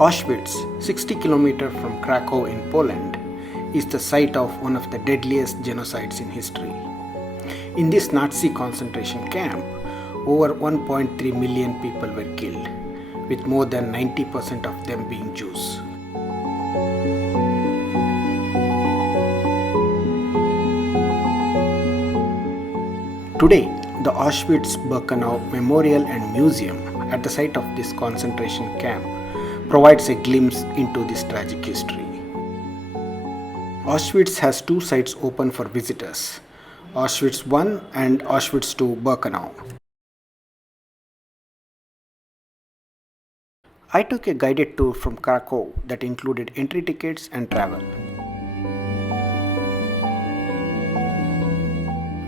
Auschwitz, 60 km from Krakow in Poland, is the site of one of the deadliest genocides in history. In this Nazi concentration camp, over 1.3 million people were killed, with more than 90% of them being Jews. Today, the Auschwitz-Birkenau Memorial and Museum at the site of this concentration camp provides a glimpse into this tragic history. Auschwitz has two sites open for visitors, Auschwitz I and Auschwitz II Birkenau. I took a guided tour from Krakow that included entry tickets and travel.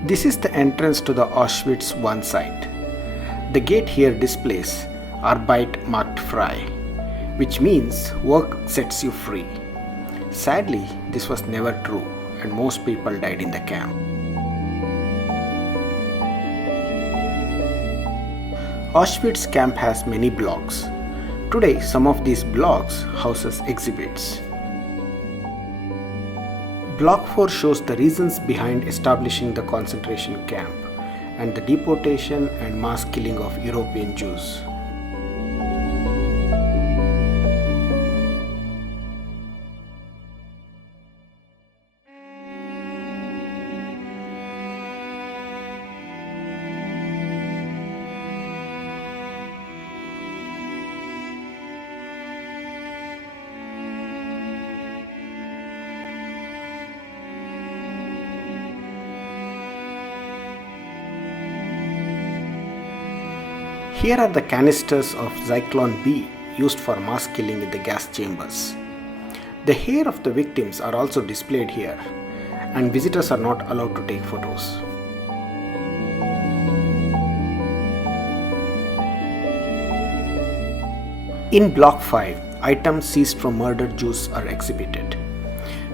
This is the entrance to the Auschwitz I site. The gate here displays Arbeit marked frei, which means work sets you free. Sadly, this was never true and most people died in the camp. Auschwitz camp has many blocks. Today, some of these blocks houses exhibits. Block 4 shows the reasons behind establishing the concentration camp and the deportation and mass killing of European Jews. Here are the canisters of Zyklon B used for mass killing in the gas chambers. The hair of the victims are also displayed here, and visitors are not allowed to take photos. In Block 5, items seized from murdered Jews are exhibited.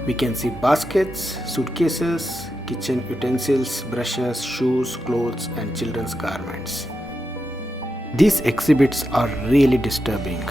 We can see baskets, suitcases, kitchen utensils, brushes, shoes, clothes, and children's garments. These exhibits are really disturbing.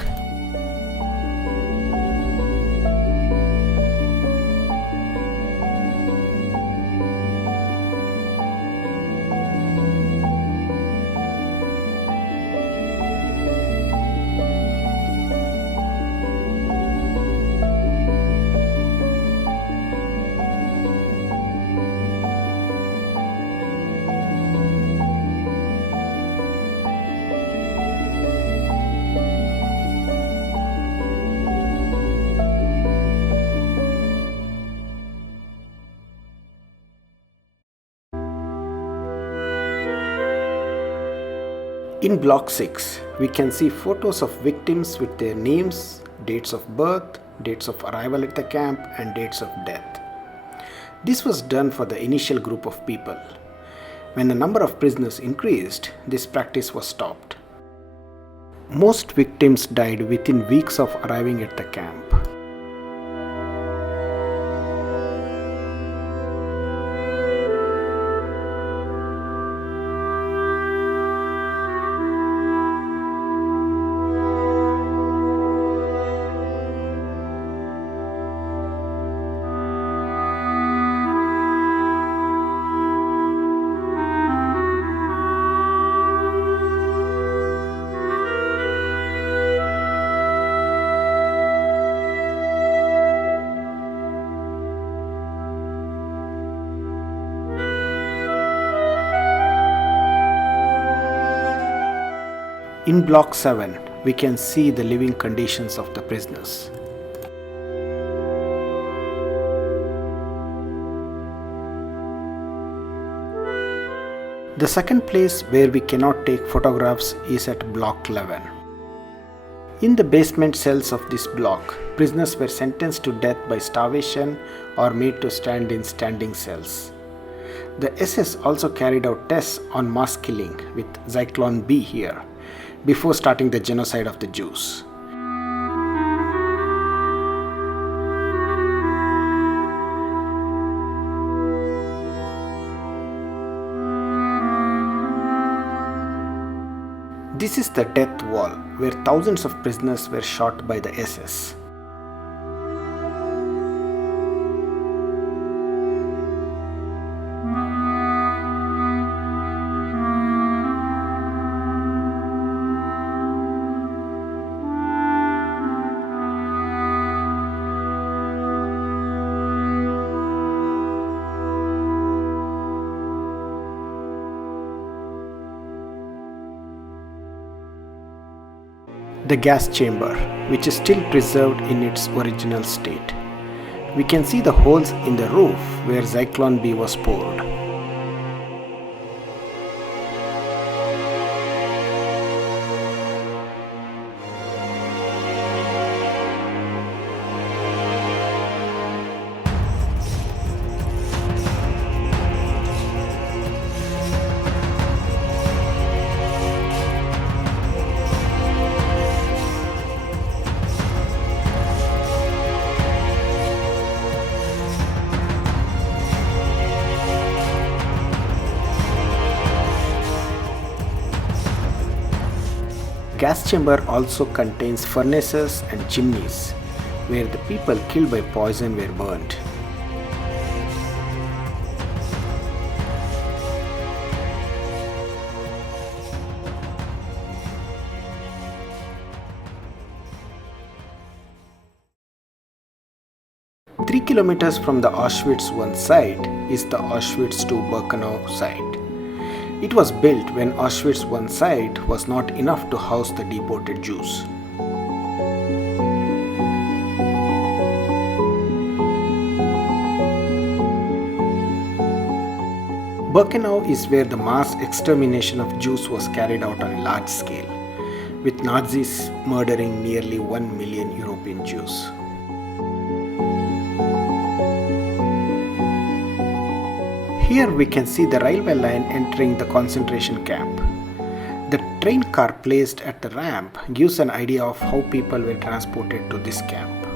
In Block 6, we can see photos of victims with their names, dates of birth, dates of arrival at the camp, and dates of death. This was done for the initial group of people. When the number of prisoners increased, this practice was stopped. Most victims died within weeks of arriving at the camp. In Block 7, we can see the living conditions of the prisoners. The second place where we cannot take photographs is at Block 11. In the basement cells of this block, prisoners were sentenced to death by starvation or made to stand in standing cells. The SS also carried out tests on mass killing with Zyklon B here, before starting the genocide of the Jews. This is the death wall where thousands of prisoners were shot by the SS. The gas chamber, which is still preserved in its original state. We can see the holes in the roof where Zyklon B was poured. Gas chamber also contains furnaces and chimneys where the people killed by poison were burned. Three kilometers from the Auschwitz I site is the Auschwitz II-Birkenau site. It was built when Auschwitz I site was not enough to house the deported Jews. Birkenau is where the mass extermination of Jews was carried out on a large scale, with Nazis murdering nearly 1 million European Jews. Here we can see the railway line entering the concentration camp. The train car placed at the ramp gives an idea of how people were transported to this camp.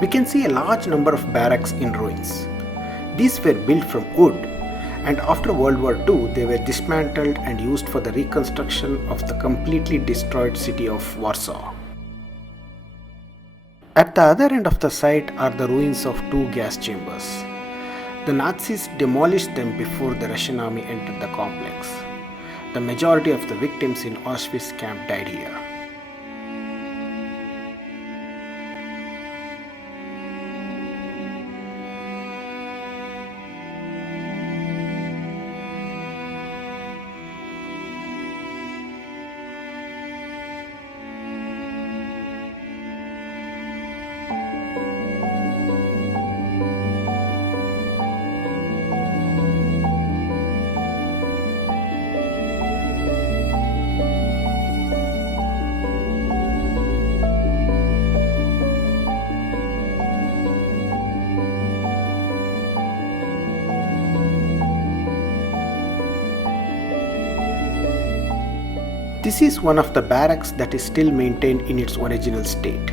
We can see a large number of barracks in ruins. These were built from wood, and after World War II they were dismantled and used for the reconstruction of the completely destroyed city of Warsaw. At the other end of the site are the ruins of two gas chambers. The Nazis demolished them before the Russian army entered the complex. The majority of the victims in Auschwitz camp died here. This is one of the barracks that is still maintained in its original state.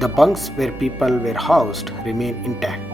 The bunks where people were housed remain intact.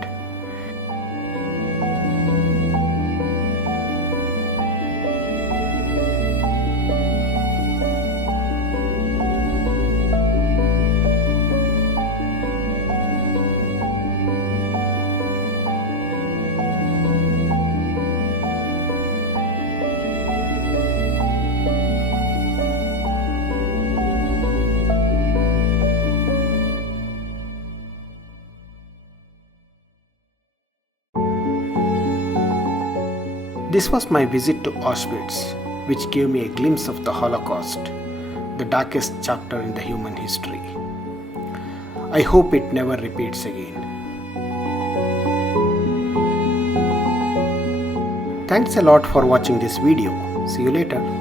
This was my visit to Auschwitz, which gave me a glimpse of the Holocaust, the darkest chapter in the human history. I hope it never repeats again. Thanks a lot for watching this video. See you later.